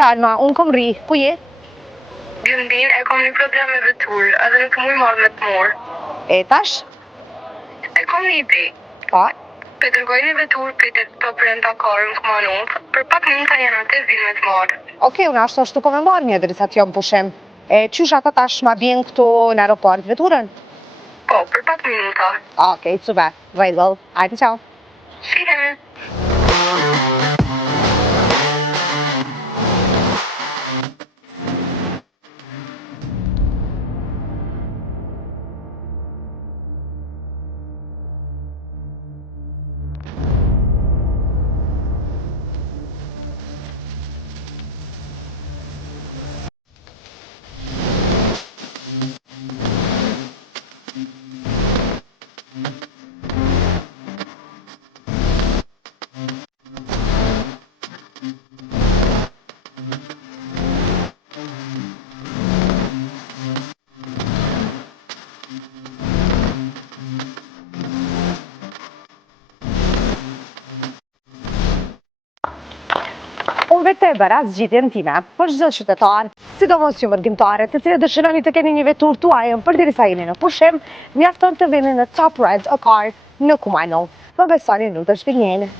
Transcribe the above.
Alma, unë kom ri, ku je? Gjëndin, e kom një problem me vetur, edhe nuk mu i marrë me të morë. E tash? E kom një ide. Pa? Pe dërgoj një vetur për të të prenda karë në këmanun, për pak minuta janë atë vinë me të marrë. Okej, unë ashtu kom e marrë një drita t'jom pushim. E qysh ata tash ma bjen këtu në aeroport veturën? Po, për pak minuta. Okej, super, vajlëll, hajde qau. Shihem. Unë vetë e bëra zgjidhjen time, për çdo qytetar, sidomos ju mërgjimtare, të cilët dëshironi të keni një vetur tuajën përderisa jeni në pushim, mjafton të vini në Top Rent a Car në Kumano. Më besoni, nuk të shpinjeni.